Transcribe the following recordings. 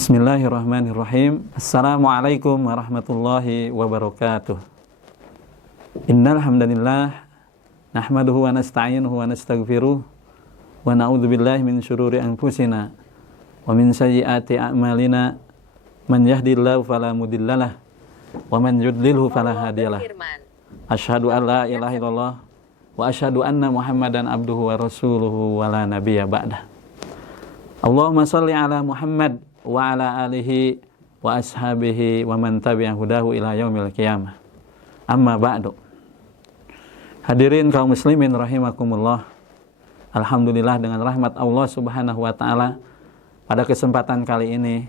Bismillahirrahmanirrahim. Assalamualaikum warahmatullahi wabarakatuh. Innal hamdalillah nahmaduhu wa nasta'inuhu wa nastaghfiruh wa na'udzu billahi min syururi anfusina wa min sayyiati a'malina. Man yahdihillahu fala mudhillalah wa man yudlilhu fala hadiyalah. Asyhadu an la ilaha illallah wa asyhadu anna Muhammadan abduhu wa rasuluhu wa la nabiyya ba'dah. Allahumma shalli ala Muhammad wa ala alihi wa ashabihi wa man tabi'ah hudahu ila yaumil qiyamah. Amma ba'du. Hadirin kaum muslimin rahimakumullah. Alhamdulillah, dengan rahmat Allah Subhanahu wa taala, pada kesempatan kali ini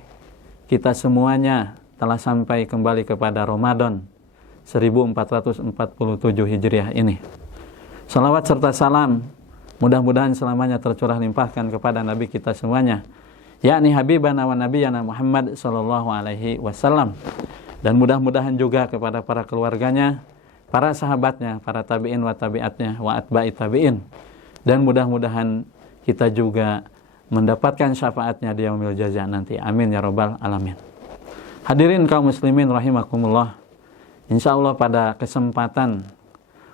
kita semuanya telah sampai kembali kepada Ramadan 1447 Hijriah ini. Salawat serta salam mudah-mudahan selamanya tercurah limpahkan kepada Nabi kita semuanya, yakni Habibana wa Nabiyana Muhammad sallallahu alaihi wasallam, dan mudah-mudahan juga kepada para keluarganya, para sahabatnya, para tabi'in wa tabi'atnya wa atba'i tabi'in, dan mudah-mudahan kita juga mendapatkan syafaatnya di yaumil jaza nanti. Amin ya rabbal alamin. Hadirin kaum muslimin rahimakumullah. Insyaallah pada kesempatan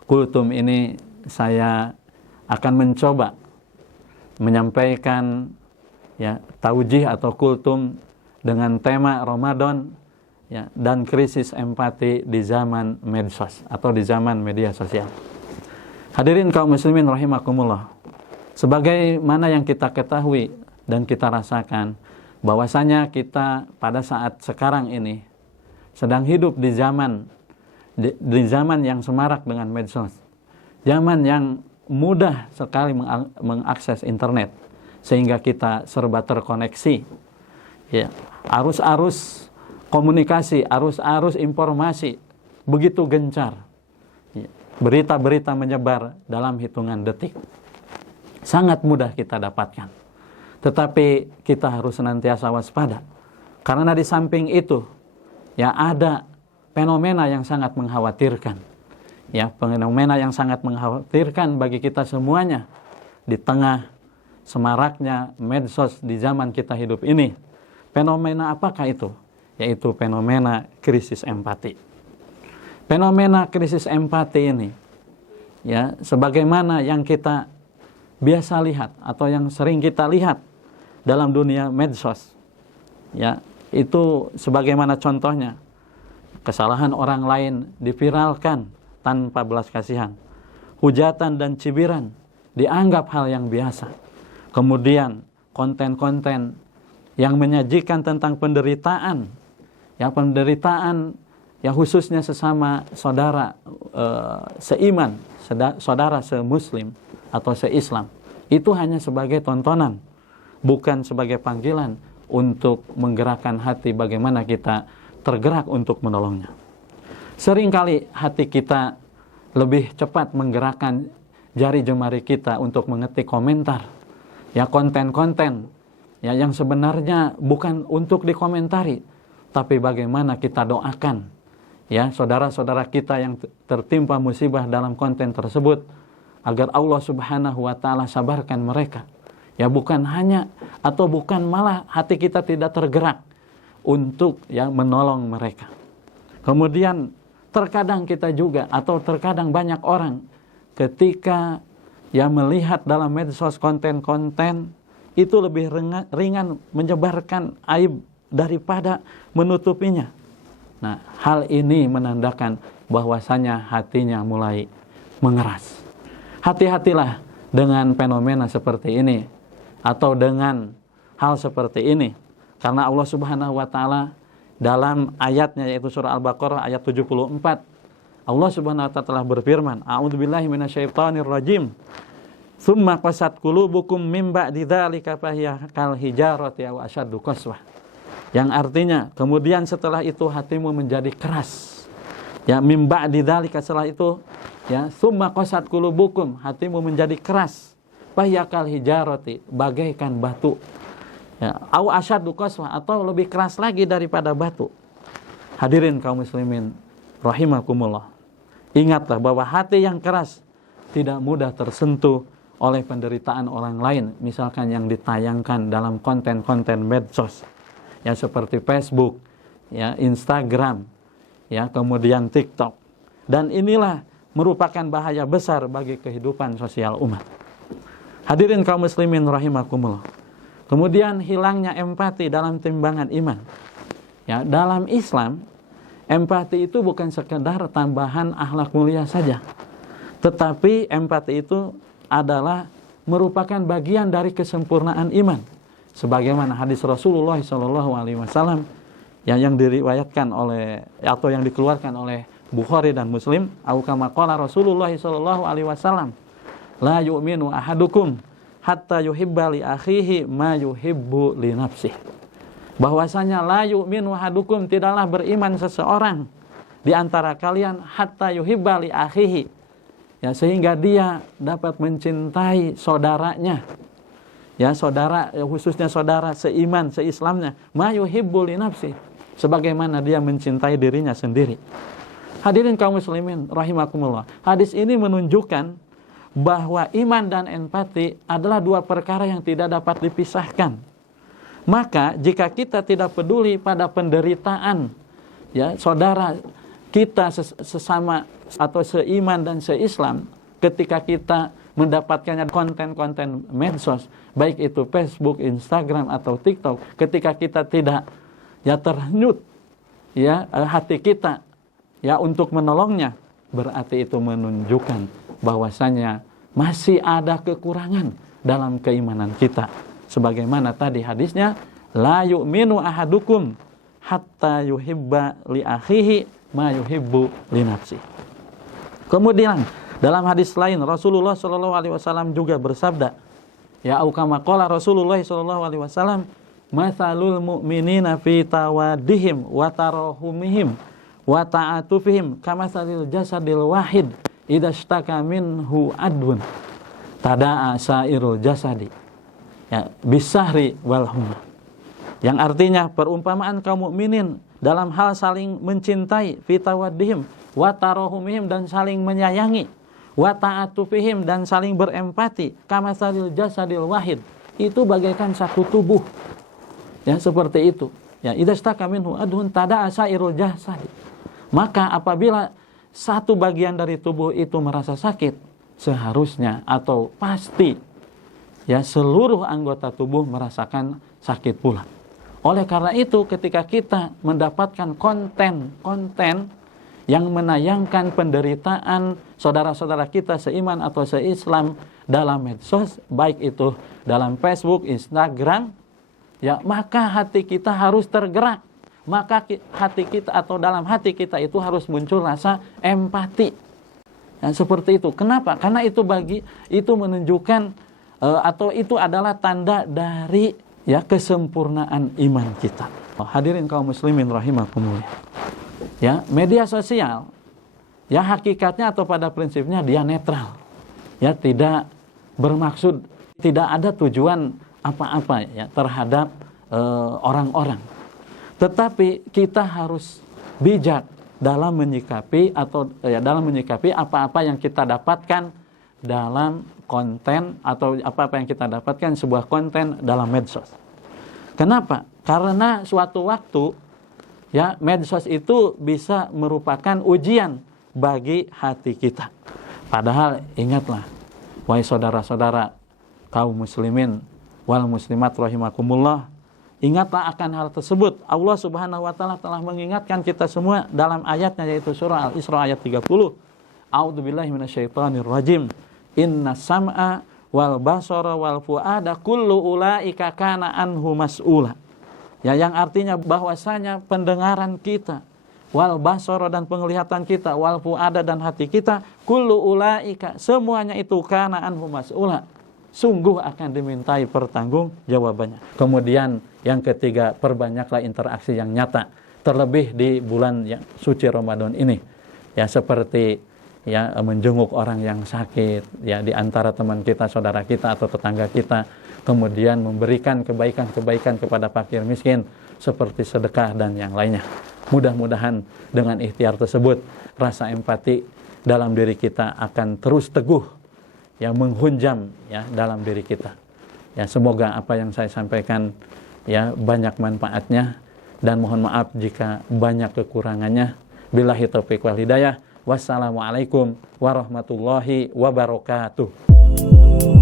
kultum ini saya akan mencoba menyampaikan taujih atau kultum dengan tema Ramadan dan krisis empati di zaman medsos atau di zaman media sosial. Hadirin kaum muslimin rahimakumullah, sebagaimana yang kita ketahui dan kita rasakan bahwasanya kita pada saat sekarang ini sedang hidup di zaman yang semarak dengan medsos, zaman yang mudah sekali mengakses internet sehingga kita serba terkoneksi. Arus-arus komunikasi, arus-arus informasi begitu gencar. Berita-berita menyebar dalam hitungan detik. Sangat mudah kita dapatkan. Tetapi kita harus senantiasa waspada. Karena di samping itu ada fenomena yang sangat mengkhawatirkan. Fenomena yang sangat mengkhawatirkan bagi kita semuanya di tengah semaraknya medsos di zaman kita hidup ini. Fenomena apakah itu? Yaitu fenomena krisis empati. Fenomena krisis empati ini sebagaimana yang kita biasa lihat atau yang sering kita lihat dalam dunia medsos, itu sebagaimana contohnya kesalahan orang lain diviralkan tanpa belas kasihan, hujatan dan cibiran dianggap hal yang biasa. Kemudian konten-konten yang menyajikan tentang penderitaan, khususnya sesama saudara seiman, saudara semuslim atau seislam, itu hanya sebagai tontonan, bukan sebagai panggilan untuk menggerakkan hati bagaimana kita tergerak untuk menolongnya. Seringkali hati kita lebih cepat menggerakkan jari jemari kita untuk mengetik komentar, konten-konten yang sebenarnya bukan untuk dikomentari, tapi bagaimana kita doakan saudara-saudara kita yang tertimpa musibah dalam konten tersebut, agar Allah Subhanahu wa taala sabarkan mereka. Bukan malah hati kita tidak tergerak untuk menolong mereka. Kemudian terkadang kita juga atau terkadang banyak orang ketika melihat dalam medsos konten-konten itu lebih ringan menyebarkan aib daripada menutupinya. Nah, hal ini menandakan bahwasanya hatinya mulai mengeras. Hati-hatilah dengan fenomena seperti ini atau dengan hal seperti ini, karena Allah Subhanahu wa taala dalam ayatnya, yaitu surah Al-Baqarah ayat 74, Allah Subhanahu wa taala telah berfirman, a'udzubillahi minasyaitonir rajim, tsumma qasat qulubukum mim ba'di dzalika fahiya kal hijarati wa asyaddu qaswah. Yang artinya, kemudian setelah itu hatimu menjadi keras. Mim ba'di dzalika, setelah itu tsumma qasat qulubukum, hatimu menjadi keras. Fahiya kal hijarati, bagaikan batu. Au asyaddu qaswah, atau lebih keras lagi daripada batu. Hadirin kaum muslimin rahimakumullah, ingatlah bahwa hati yang keras tidak mudah tersentuh oleh penderitaan orang lain, misalkan yang ditayangkan dalam konten-konten medsos. ya seperti Facebook, ya Instagram, ya kemudian TikTok. Dan inilah merupakan bahaya besar bagi kehidupan sosial umat. Hadirin kaum muslimin rahimakumullah. Kemudian hilangnya empati dalam timbangan iman. Ya, dalam Islam, empati itu bukan sekedar tambahan akhlak mulia saja. Tetapi empati itu adalah merupakan bagian dari kesempurnaan iman. Sebagaimana hadis Rasulullah SAW yang diriwayatkan oleh atau yang dikeluarkan oleh Bukhari dan Muslim, au kama qala Rasulullah SAW, la yu'minu ahadukum hatta yuhibba li akhihi ma yuhibbu li nafsihi. Bahwasanya la yu'minu ahadukum, tidaklah beriman seseorang di antara kalian hatta yuhibba li akhihi, ya sehingga dia dapat mencintai saudaranya, ya saudara, khususnya saudara seiman seislamnya, ma yuhibbu li nafsihi, sebagaimana dia mencintai dirinya sendiri. Hadirin kaum muslimin rahimakumullah. Hadis ini menunjukkan bahwa iman dan empati adalah dua perkara yang tidak dapat dipisahkan. Maka jika kita tidak peduli pada penderitaan, ya saudara kita sesama atau seiman dan seislam, ketika kita mendapatkannya konten-konten medsos, baik itu Facebook, Instagram atau TikTok, ketika kita tidak ya terhanyut ya hati kita ya untuk menolongnya, berarti itu menunjukkan bahwasanya masih ada kekurangan dalam keimanan kita. Sebagaimana tadi hadisnya, la yu'minu ahadukum hatta yuhibba li akhihi ma yuhibbu li nafsihi. Kemudian dalam hadis lain Rasulullah SAW juga bersabda, ya au kama qala Rasulullah SAW, matsalul mu'minina fi tawaddihim wa tarahumihim wa ta'atufihim kamatsalil jasadil wahid idza ishtaka minhu adwun tada'a sairul jasadi, ya bisahri wal humma. Yang artinya perumpamaan kaum mukminin dalam hal saling mencintai, fi tawaddihim wa tarahumihim, dan saling menyayangi, wa ta'atufihim, dan saling berempati, kamatsalil jasadil wahid, itu bagaikan satu tubuh. Ya seperti itu. Ya idza ishtaka minhu adwun tada'a sairul jasadi. Maka apabila satu bagian dari tubuh itu merasa sakit, seharusnya atau pasti ya seluruh anggota tubuh merasakan sakit pula. Oleh karena itu ketika kita mendapatkan konten-konten yang menayangkan penderitaan saudara-saudara kita seiman atau seislam dalam medsos, baik itu dalam Facebook, Instagram, ya maka hati kita harus tergerak. Maka hati kita atau dalam hati kita itu harus muncul rasa empati. Dan seperti itu. Kenapa? Karena itu menunjukkan atau itu adalah tanda dari ya kesempurnaan iman kita. Hadirin kaum muslimin rahimakumullah. Ya, media sosial ya hakikatnya atau pada prinsipnya dia netral. Ya, tidak bermaksud, tidak ada tujuan apa-apa ya terhadap orang-orang. Tetapi kita harus bijak dalam menyikapi atau ya dalam menyikapi apa-apa yang kita dapatkan dalam konten atau apa-apa yang kita dapatkan sebuah konten dalam medsos. Kenapa? Karena suatu waktu ya medsos itu bisa merupakan ujian bagi hati kita. Padahal ingatlah, wahai saudara-saudara kaum muslimin wal muslimat rahimakumullah, ingatlah akan hal tersebut. Allah Subhanahu wa taala telah mengingatkan kita semua dalam ayatnya, yaitu surah Al-Isra ayat 30. A'udzubillahi minasyaitonir rajim. Innas sam'a wal basara wal fuada kullu ulaika kana anhu mas'ula. Ya, yang artinya bahwasanya pendengaran kita, wal basara, dan penglihatan kita, wal fuada, dan hati kita, kullu ulaika, semuanya itu kana anhu mas'ula, sungguh akan dimintai pertanggungjawabannya. Kemudian yang ketiga, perbanyaklah interaksi yang nyata, terlebih di bulan yang suci Ramadan ini. Ya seperti ya menjenguk orang yang sakit, ya di antara teman kita, saudara kita atau tetangga kita, kemudian memberikan kebaikan-kebaikan kepada fakir miskin seperti sedekah dan yang lainnya. Mudah-mudahan dengan ikhtiar tersebut rasa empati dalam diri kita akan terus teguh yang menghunjam ya dalam diri kita. Ya semoga apa yang saya sampaikan ya banyak manfaatnya dan mohon maaf jika banyak kekurangannya. Billahi taufiq wal hidayah. Wassalamualaikum warahmatullahi wabarakatuh.